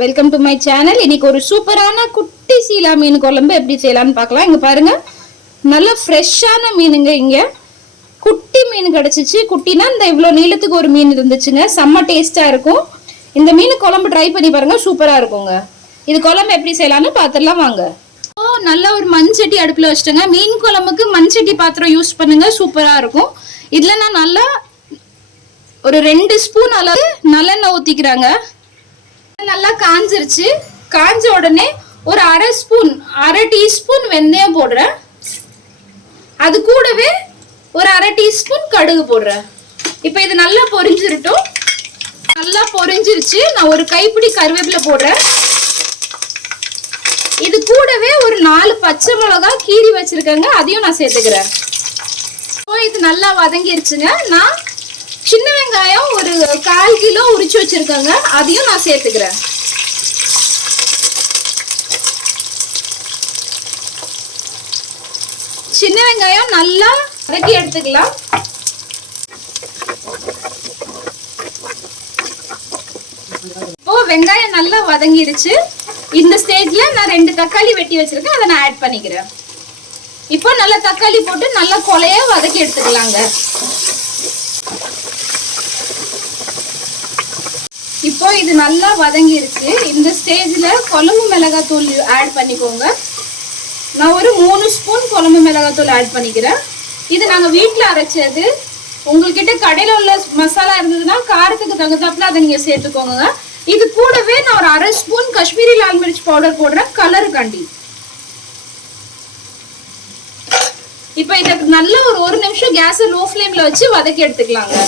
Welcome to my channel இன்னைக்கு ஒரு சூப்பரான குட்டி சீலா மீன் குழம்பு எப்படி செய்யலாம்னு பார்க்கலாம். இங்கே பாருங்க. நல்ல ஃப்ரெஷ்ஷான மீனுங்க இங்கே. குட்டி மீன் கிடச்சிச்சு. குட்டினா இந்த இவ்வளோ நீளத்துக்கு ஒரு மீன் இருந்துச்சுங்க. செம்ம டேஸ்ட்டாக இருக்கும். இந்த மீன் குழம்பு ட்ரை பண்ணி பாருங்கள் சூப்பராக இருக்குங்க. இது குழம்பு எப்படி செய்யலாம்னு பார்த்துடலாம் வாங்க. ஓ நல்ல ஒரு மண்சட்டி அடுப்பில் வச்சுட்டேங்க. மீன் குழம்புக்கு மண்சட்டி பாத்திரம் யூஸ் பண்ணுங்க. சூப்பராக இருக்கும். இதில் நான் நல்லா ஒரு ரெண்டு ஸ்பூன் அளவு நல்லெண்ணெய் ஊற்றிக்கிறாங்க நல்லா காஞ்சிருச்சு. காஞ்ச உடனே ஒரு அரை ஸ்பூன் அரை டீஸ்பூன் வெந்தயம் போடுறேன். அது கூடவே ஒரு அரை டீஸ்பூன் கடுகு போடுறேன். இப்போ இது நல்லா பொரிஞ்சிருட்டும். நல்லா பொரிஞ்சிருச்சு. நான் ஒரு கைப்பிடி கருவேப்பிலை போடுறேன். இது கூடவே ஒரு நாலு பச்சை மிளகா கீறி வச்சிருக்கேங்க. அதையும் நான் சேர்த்துக்கிறேன். இது நல்லா வதங்கிருச்சுங்க. நான் சின்ன வெங்காயம் ஒரு கால் கிலோ உரிச்சு வச்சிருக்கேங்க. அதையும் நான் சேர்த்துக்கிறேன். சின்ன வெங்காயம் நல்லா வதக்கி எடுத்துக்கலாம். இப்போ வெங்காயம் நல்லா வதங்கிடுச்சு. இந்த ஸ்டேஜ்ல நான் ரெண்டு தக்காளி வெட்டி வச்சிருக்கேன். அதை நான் ஆட் பண்ணிக்கிறேன். இப்போ நல்லா தக்காளி போட்டு நல்லா கொலைய வதக்கி எடுத்துக்கலாங்க இப்போ இது நல்லா வதங்கிருச்சு. இந்த ஸ்டேஜில் குழம்பு மிளகாத்தூள் ஆட் பண்ணிக்கோங்க. நான் ஒரு மூணு ஸ்பூன் குழம்பு மிளகாத்தூள் ஆட் பண்ணிக்கிறேன். இது நாங்கள் வீட்டில் அரைச்சது. உங்கள்கிட்ட கடையில் உள்ள மசாலா இருந்ததுன்னா காரத்துக்கு தகுந்தாப்புல அதை நீங்கள் சேர்த்துக்கோங்க. இது கூடவே நான் ஒரு அரை ஸ்பூன் காஷ்மீரி லால் மிர்ச் பவுடர் போடுறேன். கலருக்காண்டி இப்போ இதை நல்ல ஒரு ஒரு நிமிஷம் கேஸை லோ ஃப்ளேமில் வச்சு வதக்கி எடுத்துக்கலாங்க.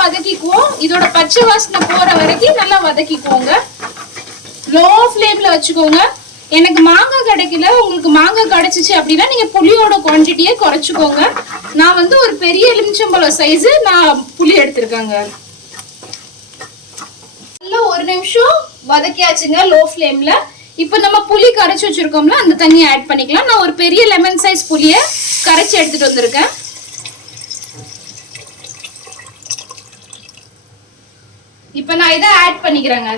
வதக்கிக்குவோம். இதோட பச்சை வாசனை போற வரைக்கும் நல்லா வதக்கிக்குவோங்க. லோ ஃப்ளேம்ல வச்சுக்கோங்க. எனக்கு மாங்காய் கிடைக்கல. உங்களுக்கு மாங்காய் கிடைச்சிச்சு அப்படின்னா நீங்க புளியோட குவான்டிட்டியை குறைச்சிக்கோங்க. நான் வந்து ஒரு பெரிய எலுமிச்சம்பழம் சைஸ் நான் புளி எடுத்திருக்கேங்க. நல்லா ஒரு நிமிஷம் வதக்கியாச்சுங்க லோ. ஃப்ளேம்ல இப்போ நம்ம புளி கரைச்சி வச்சிருக்கோம்ல அந்த தண்ணியை ஆட் பண்ணிக்கலாம். நான் ஒரு பெரிய லெமன் சைஸ் புளியை கரைச்சி எடுத்துட்டு வந்திருக்கேன். இப்போ நான் இதை ஆட் பண்ணிக்கிறேங்க.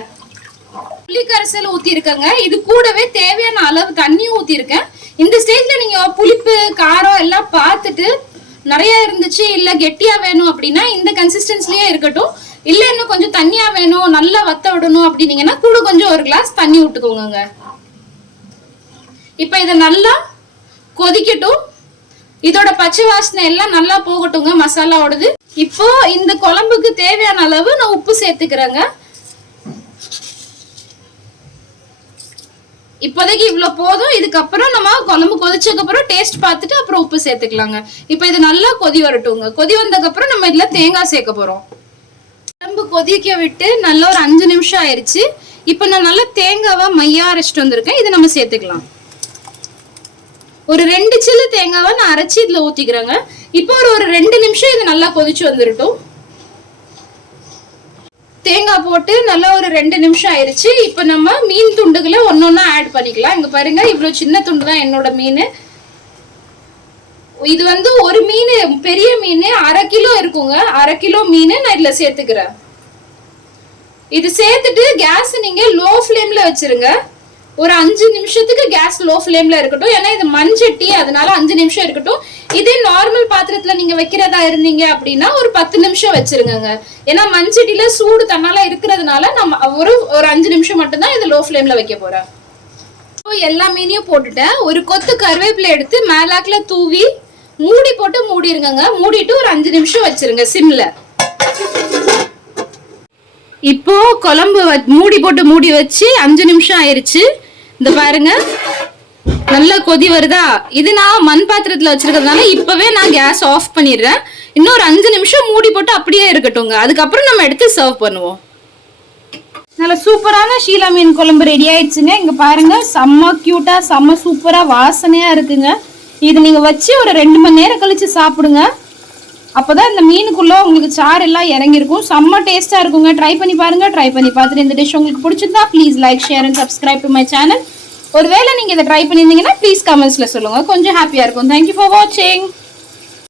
புளி கரைசல் ஊற்றிருக்கேங்க இது கூடவே தேவையான அளவு தண்ணியும் ஊற்றிருக்கேன் இந்த ஸ்டேஜில் நீங்கள் புளிப்பு காரம் எல்லாம் பார்த்துட்டு நிறைய இருந்துச்சு இல்லை கெட்டியாக வேணும் அப்படின்னா இந்த கன்சிஸ்டன்ஸ்லேயே இருக்கட்டும். இல்லை இன்னும் கொஞ்சம் தண்ணியாக வேணும் நல்லா வத்த விடணும் அப்படின்னீங்கன்னா கூட கொஞ்சம் ஒரு கிளாஸ் தண்ணி விட்டுக்கோங்க இப்போ இதை நல்லா கொதிக்கட்டும். இதோட பச்சை வாசனை எல்லாம் நல்லா போகட்டுங்க மசாலாவோடது. இப்போ இந்த குழம்புக்கு தேவையான அளவு நான் உப்பு சேர்த்துக்கிறேங்க. இப்போதைக்கு இவ்வளோ போதும் இதுக்கப்புறம் நம்ம குழம்பு கொதிச்சதுக்கப்புறம் டேஸ்ட் பார்த்துட்டு அப்புறம் உப்பு சேர்த்துக்கலாங்க. இப்போ இது நல்லா கொதி வரட்டுங்க. கொதி வந்ததுக்கப்புறம் நம்ம இதில் தேங்காய் சேர்க்க போகிறோம் குழம்பு கொதிக்க விட்டு நல்லா ஒரு அஞ்சு நிமிஷம் ஆயிடுச்சு இப்போ நான் நல்லா தேங்காவை மையா அரைச்சிட்டு வந்திருக்கேன். இதை நம்ம சேர்த்துக்கலாம். ஒரு ரெண்டு சில்லு தேங்காவை நான் அரைச்சி இதில் ஊற்றிக்கிறேங்க இப்போ ஒரு ஒரு ரெண்டு நிமிஷம் இது நல்லா கொதிச்சு வந்துடட்டும் தேங்காய் போட்டு நல்லா ஒரு ரெண்டு நிமிஷம் ஆயிடுச்சு இப்போ நம்ம மீன் துண்டுகளை ஒன்றா ஆட் பண்ணிக்கலாம். இங்கே பாருங்க இவ்வளோ சின்ன துண்டு தான் என்னோட மீன். இது வந்து ஒரு மீன் பெரிய மீன் அரை கிலோ இருக்குங்க. அரை கிலோ மீன் நான் இதில் சேர்த்துக்கிறேன். இது சேர்த்துட்டு கேஸ் நீங்க லோ ஃப்ளேம்ல வச்சிருங்க. ஒரு அஞ்சு நிமிஷத்துக்கு கேஸ் லோ ஃப்ளேம்ல இருக்கட்டும் ஏன்னா இது மண்சட்டி அதனால அஞ்சு நிமிஷம் இருக்கட்டும். இதே நார்மல் பாத்திரத்துல நீங்க வைக்கிறதா இருந்தீங்க அப்படின்னா ஒரு பத்து நிமிஷம் வச்சிருங்க ஏன்னா மண்சட்டியில சூடு தன்னால இருக்கிறதுனால நம்ம ஒரு ஒரு அஞ்சு நிமிஷம் மட்டும்தான் இது லோ ஃப்ளேம்ல வைக்க போறேன். இப்போ எல்லா மீனையும் போட்டுட்டேன். ஒரு கொத்து கருவேப்பிலை எடுத்து மேலாக்கில் தூவி மூடி போட்டு மூடிருங்க மூடிட்டு ஒரு அஞ்சு நிமிஷம் வச்சிருங்க சிம்ல. இப்போ குழம்பு வ- மூடி போட்டு மூடி வச்சு அஞ்சு நிமிஷம் ஆயிருச்சு. இந்த பாருங்க. நல்லா கொதி வருதா? இது நான் மண் பாத்திரத்துல வச்சிருக்கிறதுனால இப்பவே நான் கேஸ் ஆஃப் பண்ணிடுறேன். இன்னொரு அஞ்சு நிமிஷம் மூடி போட்டு அப்படியே இருக்கட்டும்ங்க. அதுக்கப்புறம் நம்ம எடுத்து சர்வ் பண்ணுவோம். நல்ல சூப்பரான ஷீலா மீன் குழம்பு ரெடி ஆயிடுச்சுங்க. இங்க பாருங்க செம்ம கியூட்டா செம்ம சூப்பரா வாசனையா இருக்குங்க. இது நீங்க வச்சு ஒரு ரெண்டு மணி நேரம் கழிச்சு சாப்பிடுங்க. அப்போதான் இந்த மீனுக்குள்ள உங்களுக்கு சாறு எல்லாம் இறங்கிருக்கும் செம்ம டேஸ்டா இருக்குங்க. ட்ரை பண்ணி பாருங்க. ட்ரை பண்ணி பார்த்துட்டு இந்த டிஷ் உங்களுக்கு பிடிச்சிருந்தா please like share and subscribe to my channel ஒருவேளை நீங்க இதை ட்ரை பண்ணியிருந்தீங்கன்னா ப்ளீஸ் கமெண்ட்ஸ்ல சொல்லுங்க. கொஞ்சம் ஹாப்பியா இருக்கும். தேங்க்யூ ஃபார் வாட்சிங்